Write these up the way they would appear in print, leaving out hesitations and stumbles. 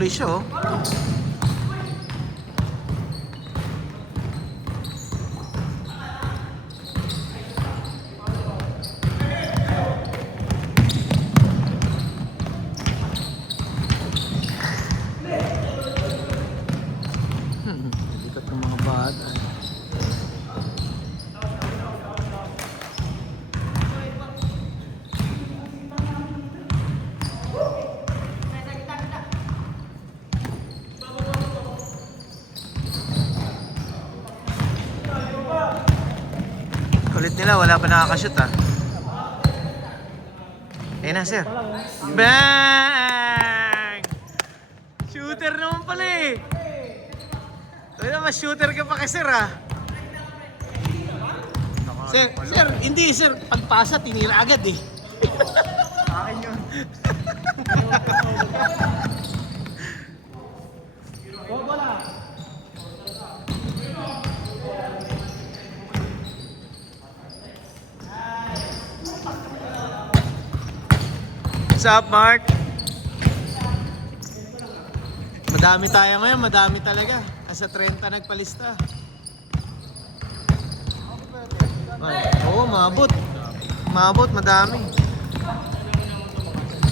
tuloy siya, oh. Bigat ng mga bata. Kulit nila, wala pa nakakashoot, ah. Ayun na, sir. Bang! Shooter naman pala, eh. Wala, mas shooter ka pa kay sir, ah. Sir, hindi, sir. Pagpasa, tinira agad, eh. Akin yun. What's up, Mark? Madami tayo ngayon, madami talaga. Asa 30 nagpalista. Oo, maabot. Maabot, madami.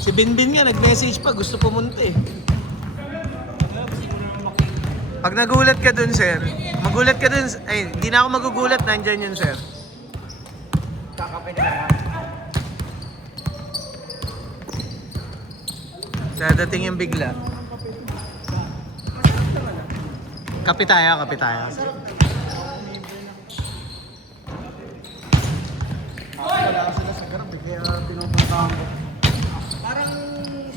Si Binbin nga, nag-message pa, gusto pumunta eh. Pag nagulat ka dun, sir, magulat ka dun, ay, hindi na ako magugulat, nandyan yun, sir. Kakapin na lang. Dadating yung bigla. Kape tayo, kape tayo. Wala sila sa garap, kaya pinupuntahan ko. Parang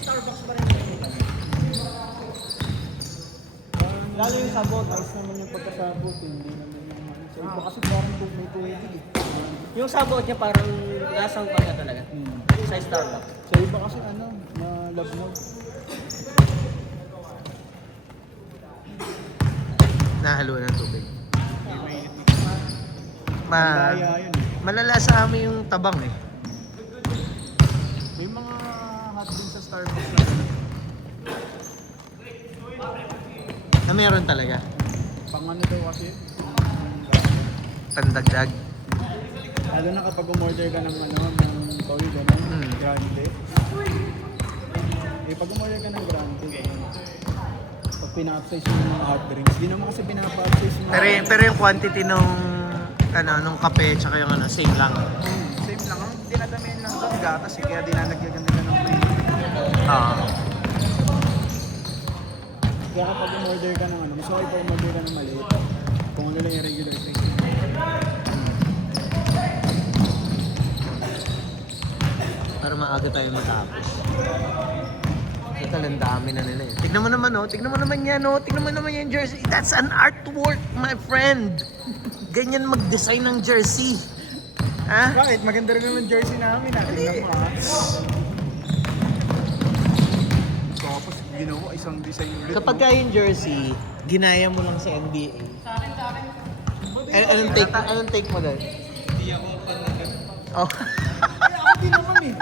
Starbucks pa rin yung Lalo yung sabot, ayos naman yung pagkasabot, hindi naman yung ano. Sa iba kasi parang may tubig eh. Yung sabot niya parang lasang pa niya talaga. Sa Starbucks. Sa iba kasi ano, malabnog. Nahalo ng tubig. Kaya yun eh. Malala sa amin yung tabang eh. May mga hot din sa Starbucks na ano. Na meron talaga. Pang ano daw kasi. Pandagdag. Lalo na kapag umorder ka ng ano, ng toy, gano'n, grande. Eh, pag umorder ka ng grande, pag pina-upsize yung mga hot drinks, di naman kasi pinapa-upsize yung mga... Pero yung quantity nung nung kape tsaka yung same lang. Same lang, ang dinadamihan lang doon gatas eh, kaya dinalagyan nila ng cream. Kaya kapag umorder ka ng ano, mas okay pa umorder ka ng maliit. Kung ano lang yung regular size. Para maaga tayo matapos. Total, ang dami na nila eh. Tignan mo naman oh, tignan mo naman yan oh, tignan mo naman yung jersey. That's an artwork, my friend. Ganyan mag-design ng jersey. Ha? Bakit? Maganda rin naman jersey namin. Tingnan mo ha. Tapos ginawa isang design ulit. Kapag ka yung jersey, ginaya mo lang sa NBA. Anong take mo doon? Hindi ako Oh. Ako din naman eh.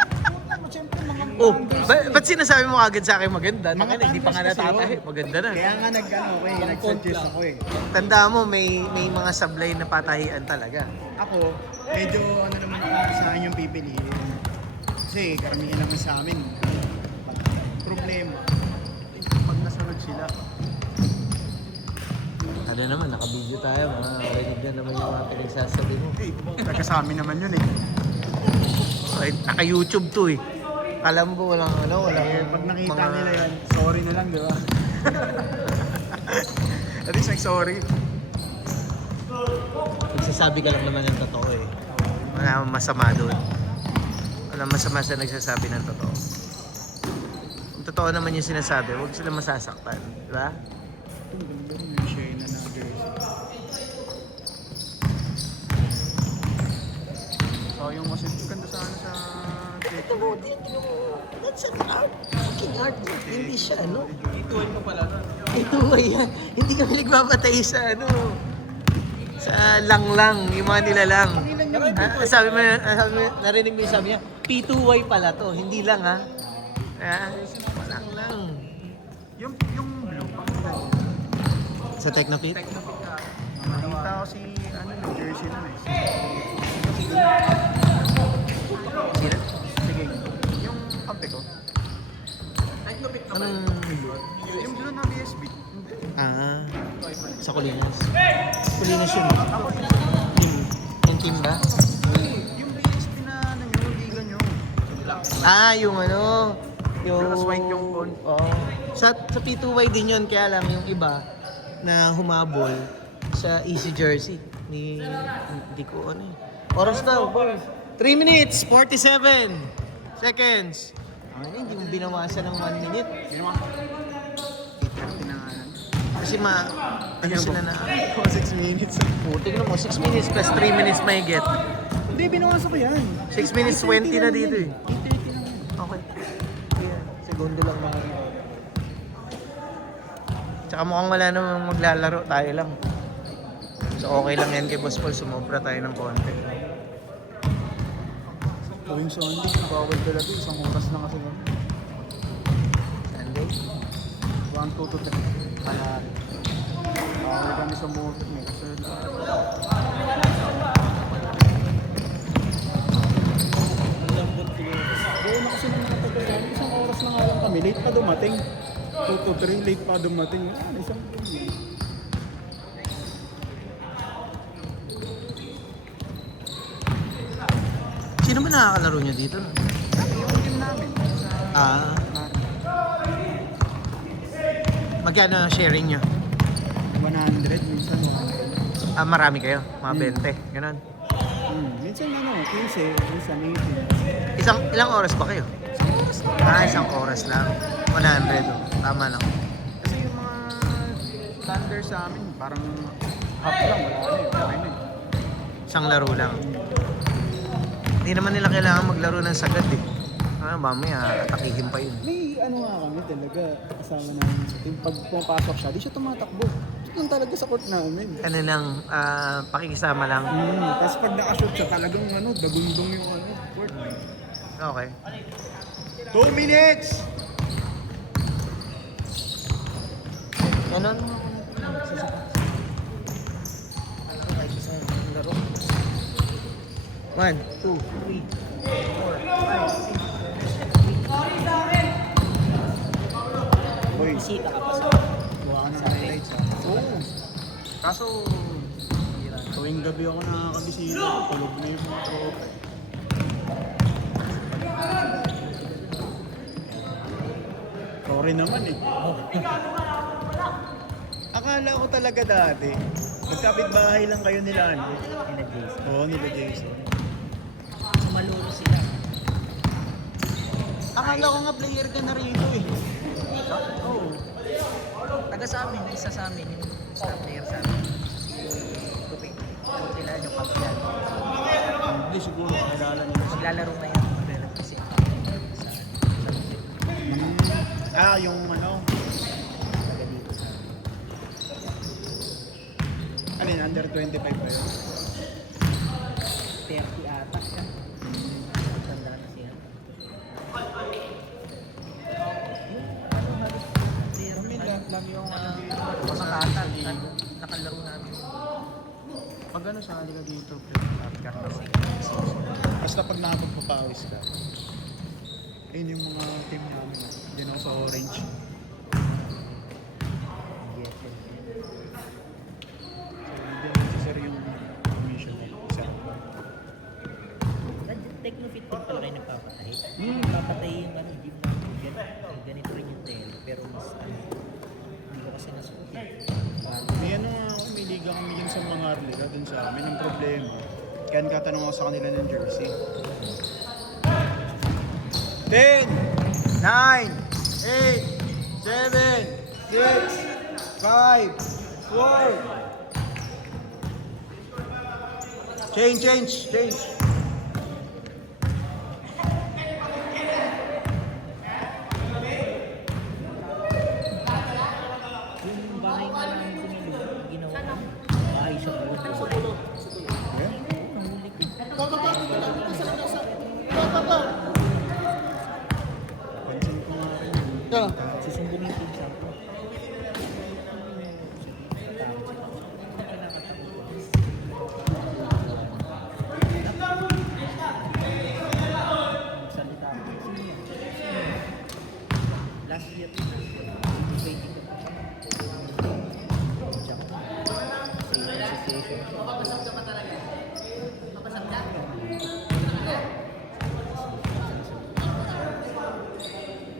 Siyempre mga Oh, branders. ba't sinasabi mo agad sa akin maganda? Mga Hindi pa nga branders kasi natatahi. yun. Maganda na. Kaya nga nag-suggest ako eh. Tanda mo, may mga sablay na patahian talaga. Ako, medyo ano naman ako sa akin yung pipiliin. Kasi karamihan naman sa amin. Problema. Pag nasunod sila. Ano naman, naka-video tayo. Makakarinig na naman yung mga pinagsasabi mo. Eh, taga sa amin naman yun eh. Ay, naka-YouTube to eh. Alam mo, walang Eh, pag nakita nila yan, sorry na lang, di ba? At least sorry. Nagsasabi ka lang naman ng totoo eh. Wala namang masama doon. Wala masama sa nagsasabi ng totoo. Kung totoo naman yung sinasabi, huwag sila masasaktan. Di ba? May share na ng jersey. So yung kasi ganda sana sa Ito mo, that's an art. Fucking art. Hindi siya, ano? Ituan ko pala na. Ito yan. Hindi kami nagpapatay sa sa lang-lang, yung mga nilalang. Sabi mo, narinig mo yung sabi niya, P2Y pala to, hindi lang ha. Lang-lang. Yung blue, pang ganun. Sa Technopit? Technopit ka. Nakita ko si, ano, New Jersey nun eh. Sino? Sige. Yung kampe ko. Technopit ka ba? Anong... Yung blue na BSB. Ah, sa Colinas. Colinas yun. Team. Yung team ba? Yung BSB na ano nyo, liga nyo. Ah, yung ano... Yung... Tapos white yung phone. Oo. Sa P2Y din yun, kaya lang yung iba na humabol sa Easy Jersey. Hindi ko ano eh. Oras daw, boy. 3 minutes, 47 seconds. Ano, hindi mo binawasan ng 1 minute. Yun naman. 8:30 na nga lang. Kasi ano sila na... Kung 6 minutes. Tingnan mo, 6 minutes plus 3 minutes may get. Hindi, binawasan ko yan. 6 minutes 20 na dito eh. 8:30 na yan. Okay. Yeah, segundo lang mga dito. Tsaka mukhang wala namang maglalaro, tayo lang. So okay lang yan kay Boss Paul, sumobra tayo ng konti. Tuwing Sunday, bawal talaga. Isang oras na kasi kami. Sunday? 1, 2 to 3. Kaya, bawal kami sa motor. May kasi buo na kasi nung nakatagal kami. Isang oras na nga lang kami. Late pa dumating. 2 to 3, late pa dumating. Isang Sino ba nakakalaro nyo dito? No? yung team namin. Ah, magkano ang sharing nyo? 100, minsan 100. Ah, marami kayo? Mga 20, ganun. Minsan ano, 15, minsan 18. Ilang oras ba kayo? Ah, isang oras lang. 100, oh. Tama lang. Kasi yung mga thunder sa amin, parang half lang, wala na eh. Okay na eh. Isang laro lang. Hindi naman nila kailangan maglaro ng sagad eh. Ah, mamaya, atakihin pa yun. May ano nga kami talaga, kasama namin sa team. Pag pumapasok siya, di siya tumatakbo. Ito lang talaga sa court namin. Ano lang, pakikisama lang. Tapos pag nakashoot siya, talagang ano, dagundong yung ano, court. Okay. 2 minutes! Ganun. Laro. 1, 2, 3, 4, 5, 6, 7, 8. Boy, Bisita ka pa sa gawa ka ng highlights ha. Oo. Kaso, tuwing gabi ako nakakabisita, tulog na yung mga tropa. Sorry naman eh. Akala ko talaga dati, magkapit-bahay lang kayo nila ano. Nila Jason. Oo, nila Jason. Maluro sila. Akala ko nga player ka na rito eh. Oo. Taga sa amin, isa sa amin, yung star player sa amin. Si Tupik. Ano nila yung kapyan. Hindi siguro kakilala nila. Maglalaro ngayon. Magre-represent sa Tupik. Yung ano, Taga dito sa alin, under 25 ba yun? 30 ata siya. Tanda na siya. Lami yung ano dito. Makata, nakalaro namin. Pag ano sa halika dito, basta pag nakapagpapawis ka. Ayun yung mga team namin. Diyan ako sa orange. So, hindi si sir yung commission niya. Isa. Technofit din pala kayo nagpapatay. Papatay yung ano, hindi mo ganito rin yung tail. Pero mas hindi ko kasi nasuot. May ano nga ako, may liga kami dyan sa mga Arliga dun sa amin. Ang problema, kaya nagkatanong ako sa kanila ng jersey. 10, 9, 8, 7, 6, 5, 4. Change. Yung bahay nga namin pinili, ginawa ko. Bahay sa buwan. Yeah? Nahuli ko. Pansin ko nga rin. Susumbong yung team sa ako.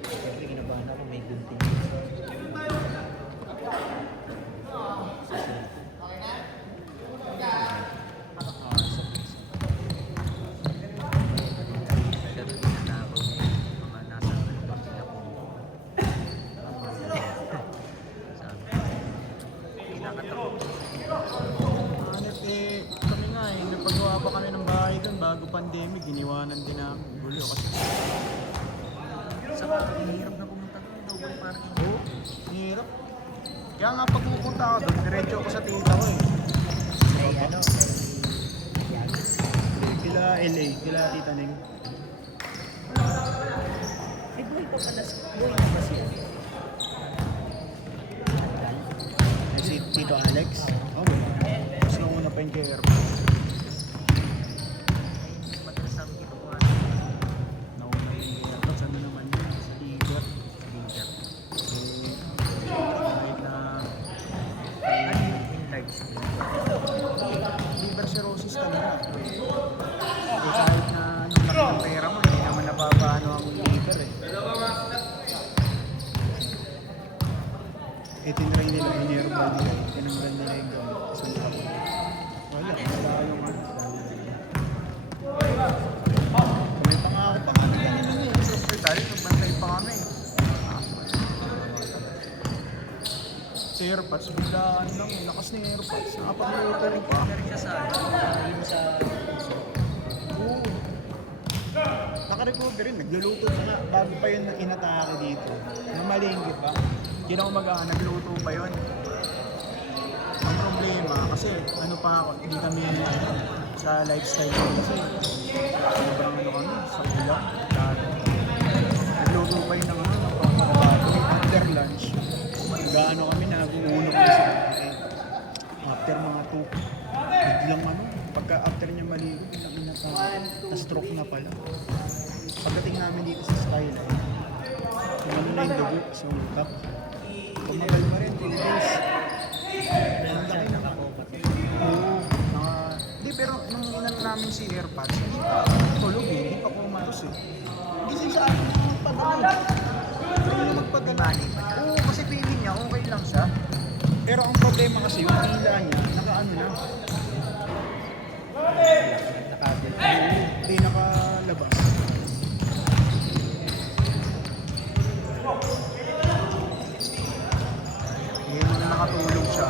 Siyempre, kinabahan ako, may gunting. Siya rin tinatawag mga nasa lubak nila po. Sabi, kinakatakot. Hanip kami nga napagawa pa kami ng bahay doon bago pandemic, iniwanan din namin. Gulo kasi. Saka, hirap na pumunta doon, double parking. Oo, hirap. Kaya nga pag pupunta ako doon, diretso ako sa tita ko eh. May ano, Kila LA, kila Tita Ning. may buhay pa pala, buhay na ba siya? Eh, si Tito Alex. Oh, mas nauna pa yung kay Airpods. Madalas namin kinukuha. Nauna yung kay Airpods. Ano naman yun? Sa Tigot. Leader. Kahit na Ano yung in-large leader? liver cirrhosis talaga. Eh, kahit na ang laki ng pera mo, hindi naman napapaano ang liver eh. Tinry nila yung herbal nila, tinanggal nila yung gamot. Isang taon. Wala, wala yung ano. May pangako pa kami kanina yun sa hospital, nagbantay pa kami. Si Airpods, biglaan lang, lakas ni Airpods. Nakapag-luto rin pa. Meron siya sa Yung sa Oo. Naka-recover rin, nagluluto pa nga. Bago pa yun inatake dito. Namalingkit pa. Hindi na ako nagluto pa yun. Ang problema, kasi ano pa ako, hindi kami ano, sa lifestyle ko. Kasi sobrang ano kami, sa kulang. Nagluto pa yun ng ano, after lunch. Gaano kami, nag-uunok na sa after mga 2. Biglang ano, pagka after niya maligo, biglang inatake. Na-stroke na pala. Pagdating namin dito sa Skyline, yung ano na yung dugo, so tap. Tumagal mo rin, 2 days. Ang laki na. nakakopat. Oo. Hindi, pero nung inan namin si Airpods, hindi pa tulog eh, hindi pa kumatos eh. Gising sa akin yung magpadala. Hindi na magpadala. Oo, kasi feeling niya okay lang siya. Pero ang problema kasi yung pila niya, nakaano na. Nakabel. Hindi nakalabas. Hindi mo na nakatulog siya.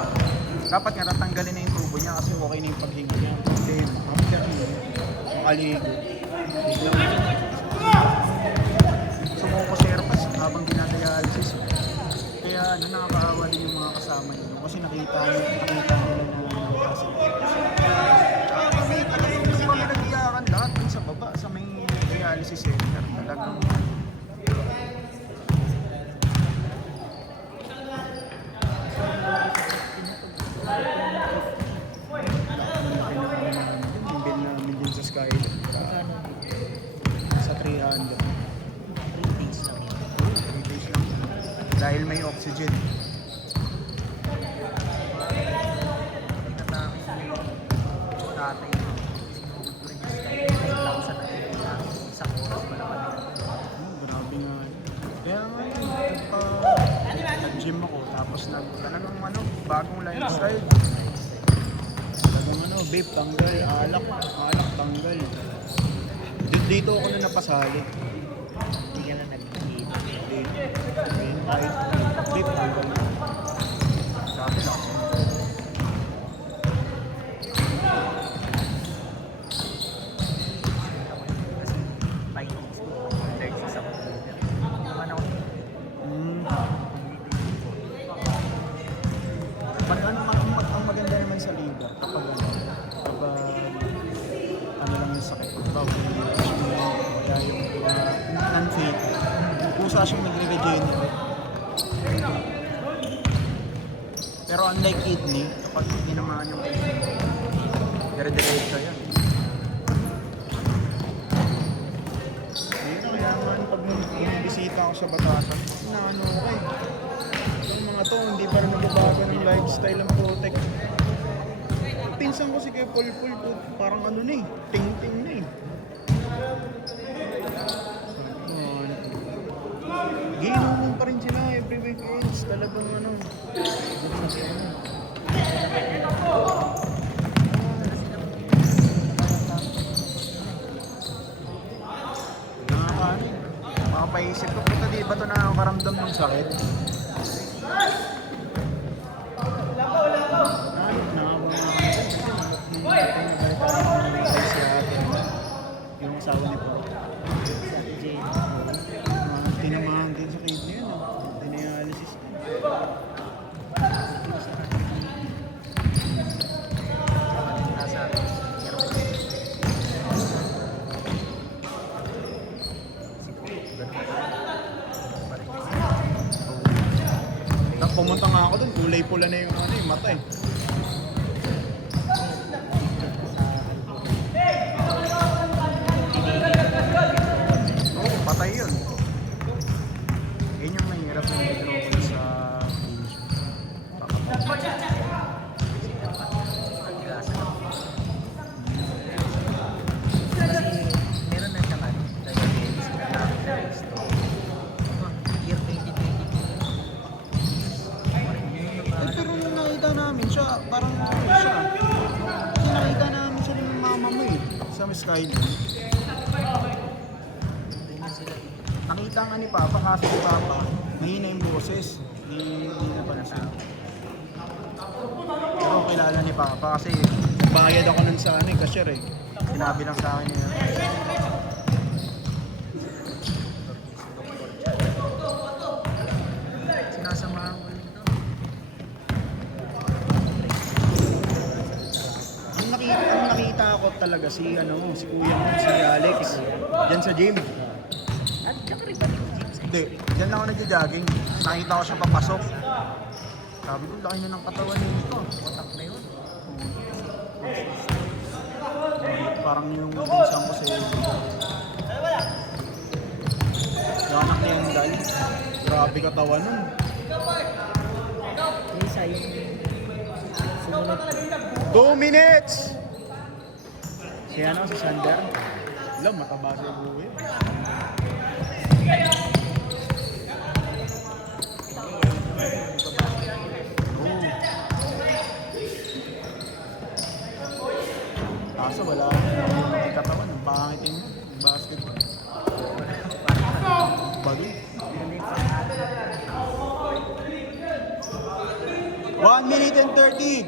Dapat nga tatanggalin na yung tubo niya kasi okay na yung paghinga niya. Hindi, after yun, makaligo. Biglang sumuko si Airpods habang dinadialysis. Kaya ano, nakakaawa din yung mga kasama niya. Kasi nakita nila na kasi. Kami, talagang hindi kami nag-iyakan lahat dun sa baba, sa may dialysis center. Talagang yung bill namin din sa Skyline. Magkano? Sa 300. 3 days lang yun. 3 days lang. Dahil may oxygen. Tinatawag si tatay. Sinugod ko rin yung Skype. 9,000 na kailangan. Isang oras pala kami. Grabe nga. Kaya nga yun, nag-gym ako, tapos talagang ano, bagong lifestyle. Talagang ano, vape, tanggal, alak, tanggal. Dito ako na napasali. Hindi ka na nag-eat. Kahit vape, tanggal. Sabi lang. Kasi Chinese ko. Large sa isang leader. Naman ako. Pag ano, ang maganda naman sa liver, kapag ano lang yung sakit, pag kaya yung non-fatal, kusa siyang nagre-regenerate. Pero unlike kidney, kapag tinamaan yung kidney, dire-diretso yan. Ayun, kaya man, pag bisita ako sa Batasan, ano okay. Yung mga to, hindi pa rin nagbabago ng lifestyle ang protect. Pinsan pinsan ko si Kuya Paul po, parang ano na eh, ting-ting na eh. Giinuman pa rin sila every weekends, talagang ano. Nakakaano eh. Makapaisip ko, puta di ba ito nakakaramdam ng sakit? Yung asawa ni Paul. Tinamahan din sa kidney yun. Dialysis din. Tapos pumunta nga ako dun, kulay pula na yung ano, yung mata eh. Oo, patay yun. Yun yung mahirap na i-trouble sa Kasi meron na siyang ano, diabetes na diabetes to. Year 2022. pero nung nakita namin siya, parang ano siya. Kasi nakita namin siya ng mama mo eh, sa Skyline. Ganyan sila. Nakita nga ni Papa, kasi ni Papa, mahina yung boses. Hindi na pala siya. Pero kilala ni Papa kasi bayad ako nun sa ano eh, cashier eh. Sinabi lang sa akin yun. Sinasamahan ko nito. Ang nakita ko talaga si kuya mo, si Alex. Diyan sa gym. At saka rin ba yung gym sa Hindi, diyan lang ako nagja-jogging. Nakita ko siya papasok. Sabi ko, laki na ng katawan nito. watak na yun? Parang yung isang ko sa yung anak niya yung dahil. Grabe katawan nun. Yung isa yung sumunod. 2 minutes! Si si Sander. Alam, mataba siya buwi. Kaso wala yung katawan, ang pangit yung basketball. Bagi. 1 minute and 30.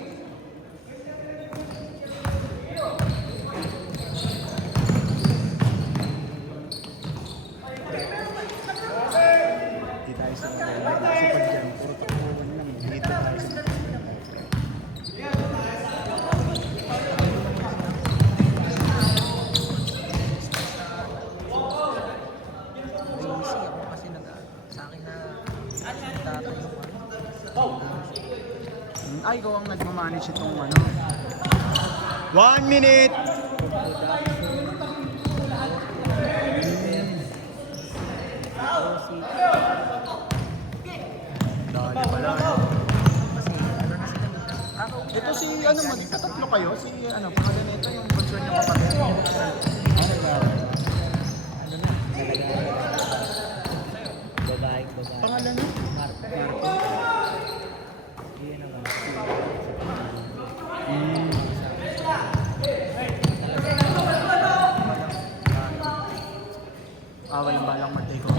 Di tayo sa pag dyan, puro takbuhan lang. Dito tayo sa Crazy ako kasi sa akin na tatay yung Ay, ikaw ang nagmamanage itong ano. 1 minute! Dali pala. Kasi ano na sila Ito si magkatatlo kayo. Si pangalan nito yung concern niya kapatid. ano na talaga babae. Pangalan niya? Marco. Yun naman. Walang balang mag-take off.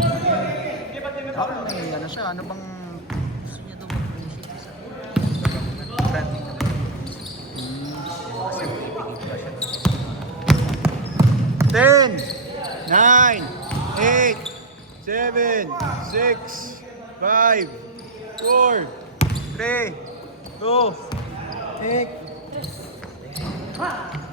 Ako may siya. Ano bang Gusto niya daw mag-friendship sa Branding naman. kasi pipigil pa siya. 10, 9, 8, 7, 6, 5, 4, 3, 2, 1.